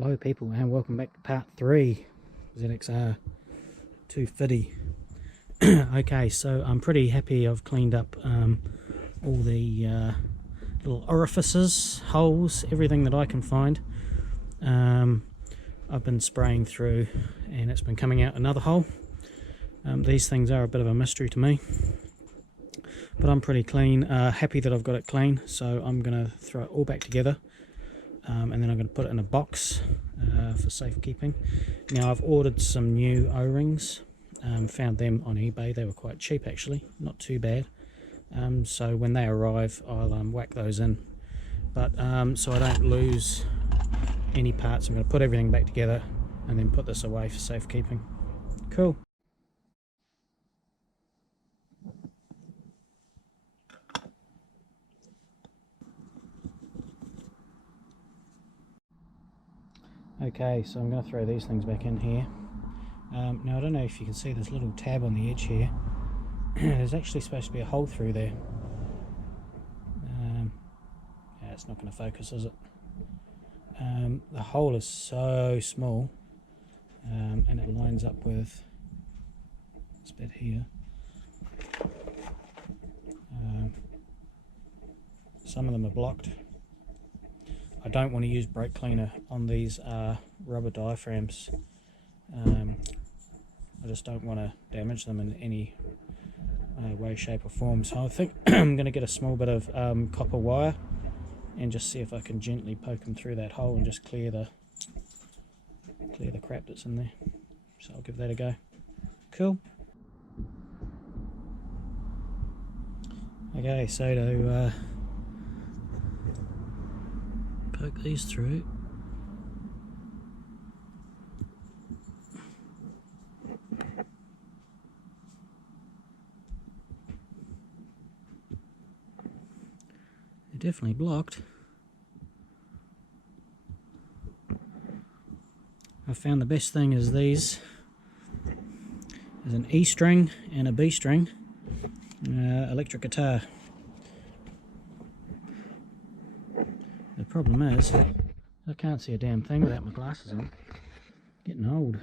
Hello people and welcome back to part 3 ZXR 250. Okay, so I'm pretty happy I've cleaned up all the little orifices, holes, everything that I can find. I've been spraying through and it's been coming out another hole. These things are a bit of a mystery to me, but I'm pretty clean, happy that I've got it clean, so I'm going to throw it all back together. And then I'm going to put it in a box for safekeeping. Now I've ordered some new O-rings, found them on eBay. They were quite cheap actually, not too bad. So when they arrive I'll whack those in. But so I don't lose any parts, I'm going to put everything back together and then put this away for safekeeping. Cool. Okay, so I'm going to throw these things back in here. Now I don't know if you can see this little tab on the edge here. There's actually supposed to be a hole through there. Yeah, it's not going to focus, is it? The hole is so small, and it lines up with this bit here. Some of them are blocked. I don't want to use brake cleaner on these rubber diaphragms. I just don't want to damage them in any way, shape or form. So I think I'm going to get a small bit of copper wire and just see if I can gently poke them through that hole and just clear the crap that's in there. So I'll give that a go. Cool. Okay, so to poke these through, they're definitely blocked. I found the best thing is these. There's an E string and a B string electric guitar. The problem is I can't see a damn thing without my glasses on. Getting old.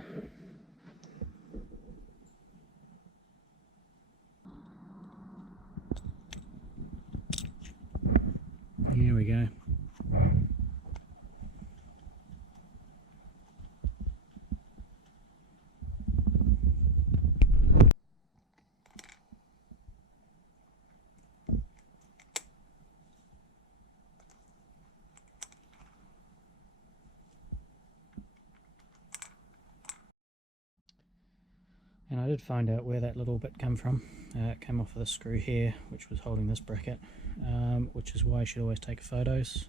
Here we go. And I did find out where that little bit came from. It came off of the screw here, which was holding this bracket, which is why you should always take photos,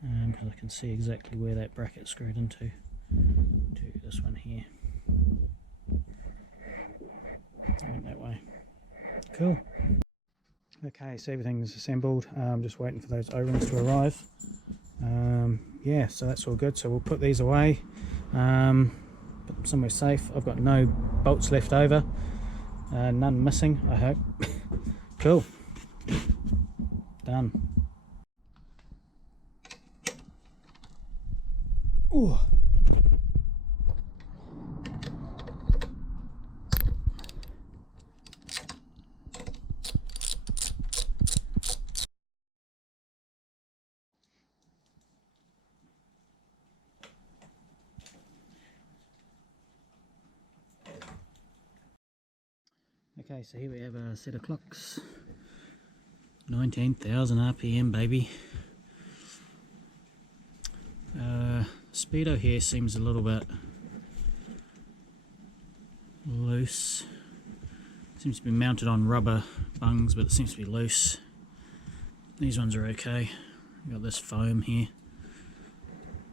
because I can see exactly where that bracket screwed into this one here. I went that way. Cool. Okay, so everything's assembled. I'm just waiting for those O-rings to arrive. Yeah, so that's all good. So we'll put these away. Put them somewhere safe. I've got no bolts left over, none missing, I hope. Cool. Done. Ooh. Okay, so here we have a set of clocks. 19,000 RPM, baby. Speedo here seems a little bit loose. Seems to be mounted on rubber bungs, but it seems to be loose. These ones are okay. We've got this foam here.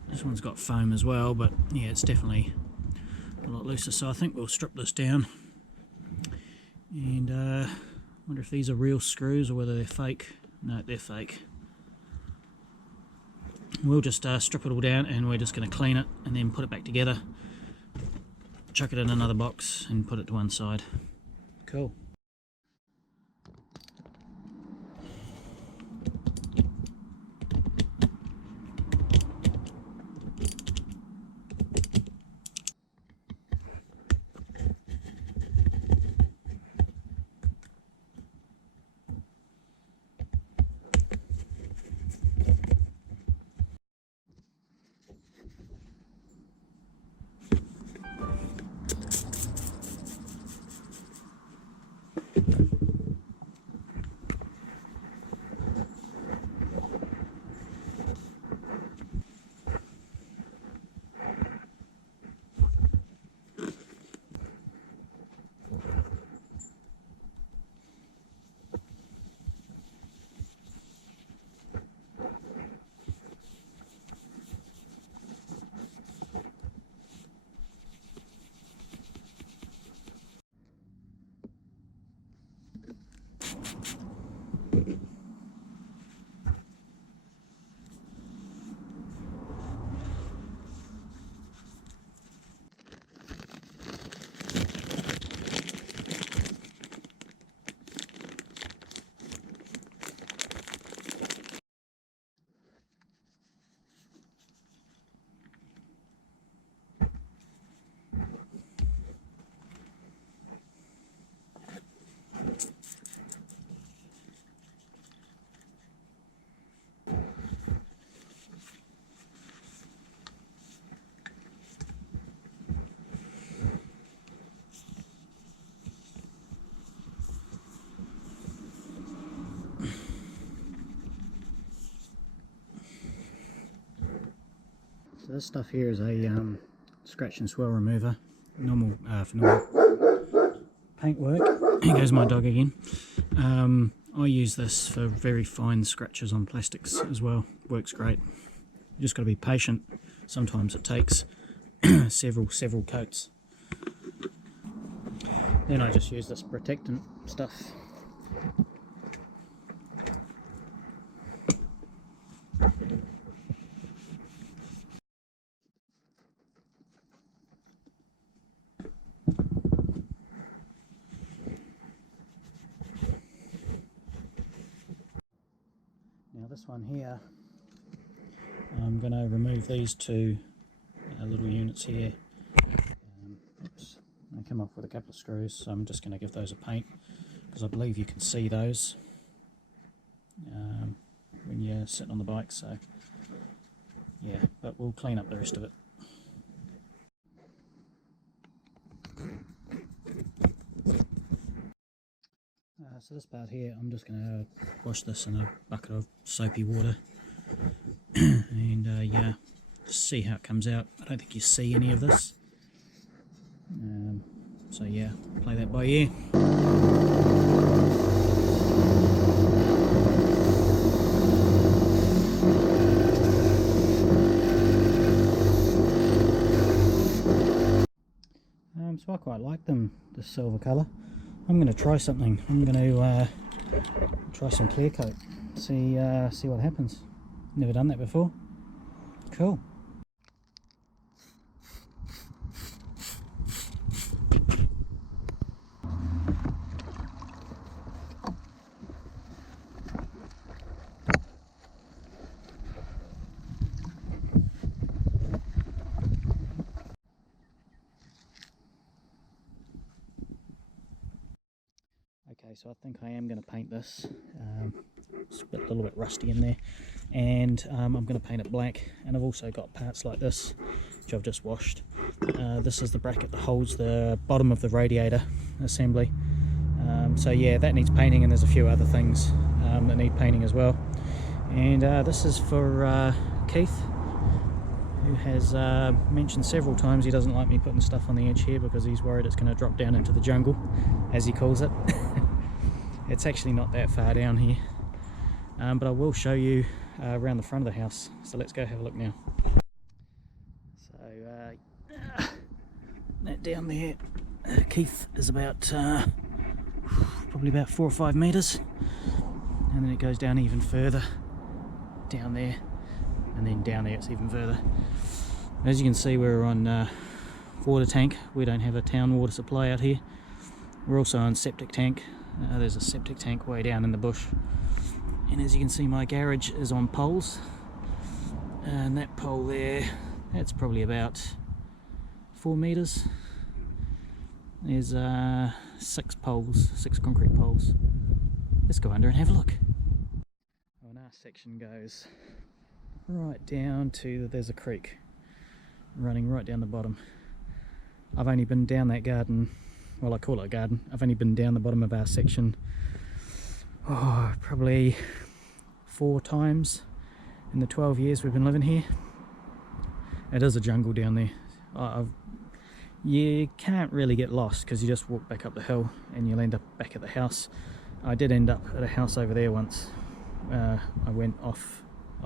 This one's got foam as well, but yeah, it's definitely a lot looser. So I think we'll strip this down. And wonder if these are real screws or whether they're fake. No, they're fake. We'll just strip it all down and we're just going to clean it and then put it back together, chuck it in another box and put it to one side. Cool. So this stuff here is a scratch and swirl remover, normal for normal paint work. Here goes my dog again. I use this for very fine scratches on plastics as well. Works great. You just got to be patient. Sometimes it takes several coats. Then I just use this protectant stuff. Now this one here, I'm going to remove these two little units here. Oops, they come off with a couple of screws, so I'm just going to give those a paint, because I believe you can see those when you're sitting on the bike, so yeah, but we'll clean up the rest of it. So this part here, I'm just going to wash this in a bucket of soapy water and yeah, just see how it comes out. I don't think you see any of this, so yeah, play that by ear. So I quite like them, this silver colour. I'm going to try something. I'm going to try some clear coat. See what happens. Never done that before. Cool. Okay, so I think I am going to paint this. It's a little bit rusty in there, and I'm going to paint it black. And I've also got parts like this, which I've just washed. This is the bracket that holds the bottom of the radiator assembly. So yeah, that needs painting, and there's a few other things that need painting as well. And this is for Keith, who has mentioned several times he doesn't like me putting stuff on the edge here because he's worried it's going to drop down into the jungle, as he calls it. It's actually not that far down here, but I will show you around the front of the house. So let's go have a look now. So that down there, Keith, is about probably about 4 or 5 meters, and then it goes down even further down there, and then down there it's even further. As you can see, we're on water tank. We don't have a town water supply out here. We're also on septic tank. There's a septic tank way down in the bush, and as you can see, my garage is on poles, and that pole there, that's probably about 4 meters. There's 6 poles, 6 concrete poles. Let's go under and have a look. And our section goes right down to, there's a creek running right down the bottom. I've only been down that garden, well, I call it a garden. I've only been down the bottom of our section probably 4 times in the 12 years we've been living here. It is a jungle down there. You can't really get lost because you just walk back up the hill and you'll end up back at the house. I did end up at a house over there once. I went off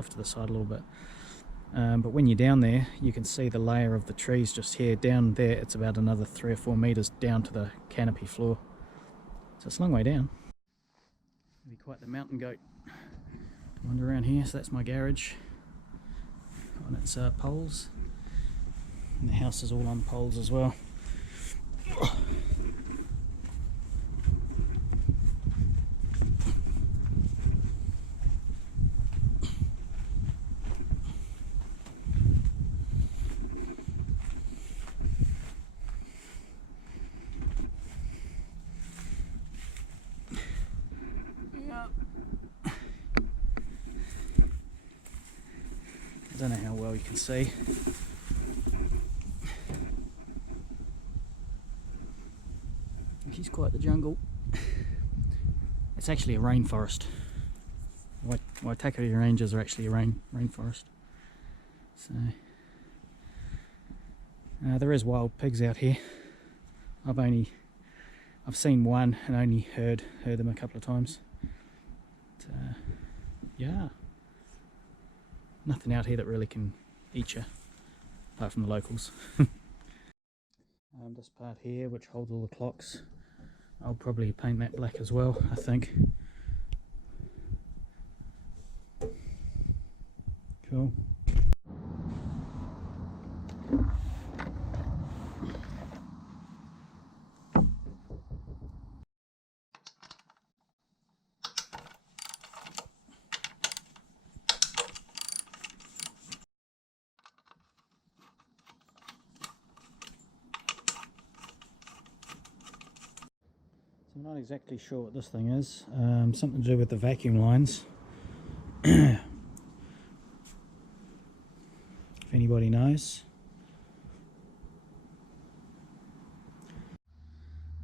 to the side a little bit. But when you're down there, you can see the layer of the trees just here. Down there, it's about another 3 or 4 meters down to the canopy floor. So it's a long way down. It'll be quite the mountain goat to wander around here. So that's my garage on its poles. And the house is all on poles as well. I don't know how well you can see. It's quite the jungle. It's actually a rainforest. Waitakere ranges are actually a rainforest. So There is wild pigs out here. I've seen one and only heard them a couple of times. But, yeah, nothing out here that really can eat you, apart from the locals. This part here, which holds all the clocks, I'll probably paint that black as well, I think. Cool. I'm not exactly sure what this thing is. Something to do with the vacuum lines. If anybody knows.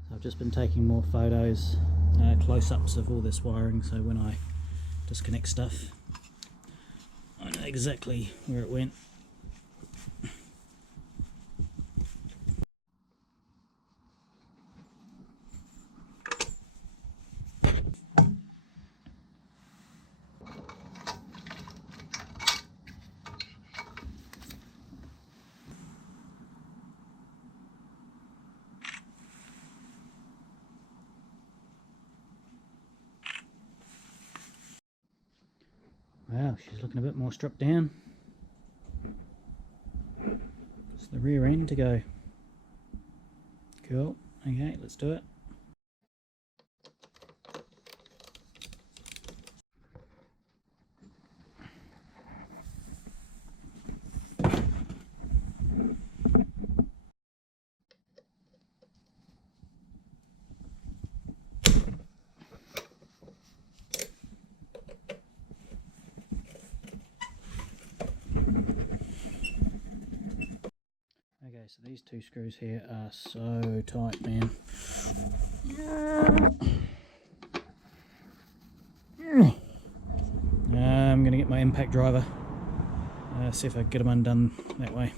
So I've just been taking more photos, close-ups of all this wiring, so when I disconnect stuff, I know exactly where it went. Wow, she's looking a bit more stripped down. It's the rear end to go. Cool. Okay, let's do it. Okay, so these two screws here are so tight, man. I'm going to get my impact driver, see if I can get them undone that way.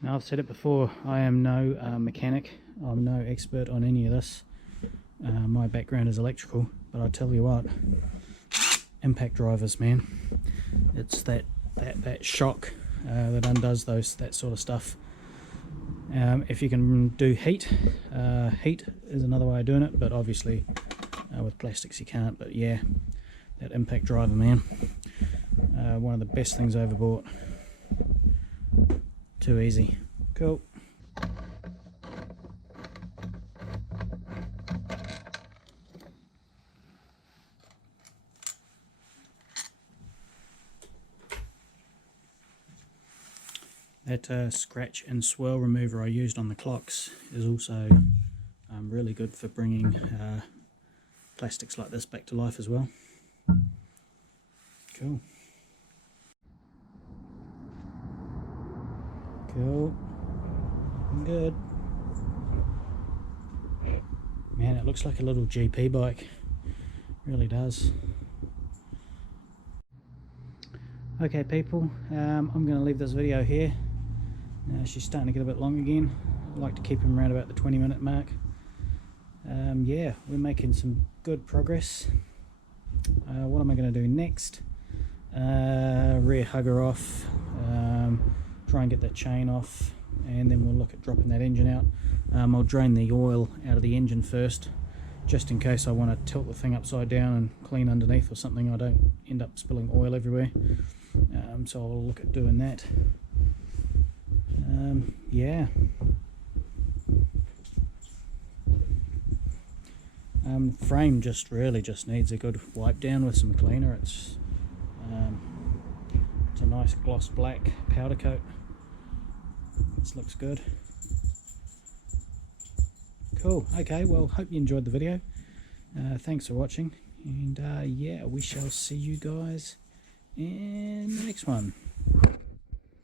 Now, I've said it before, I am no mechanic, I'm no expert on any of this. My background is electrical, but I tell you what, impact drivers, man, it's that shock that undoes that sort of stuff. If you can do heat, heat is another way of doing it, but obviously with plastics you can't. But yeah, that impact driver, man, one of the best things I ever bought. Too easy. Cool. That scratch and swirl remover I used on the clocks is also really good for bringing plastics like this back to life as well. Cool. Cool. Good. Man, it looks like a little GP bike. It really does. Okay, people, I'm going to leave this video here. She's starting to get a bit long again. I like to keep them around about the 20-minute mark. Yeah, we're making some good progress. What am I going to do next? Rear hugger off. Try and get that chain off, and then we'll look at dropping that engine out. I'll drain the oil out of the engine first, just in case I want to tilt the thing upside down and clean underneath or something. I don't end up spilling oil everywhere. So I'll look at doing that. Yeah. Frame really just needs a good wipe down with some cleaner. It's a nice gloss black powder coat. This looks good. Cool. Okay, well, hope you enjoyed the video. Thanks for watching, and yeah, we shall see you guys in the next one.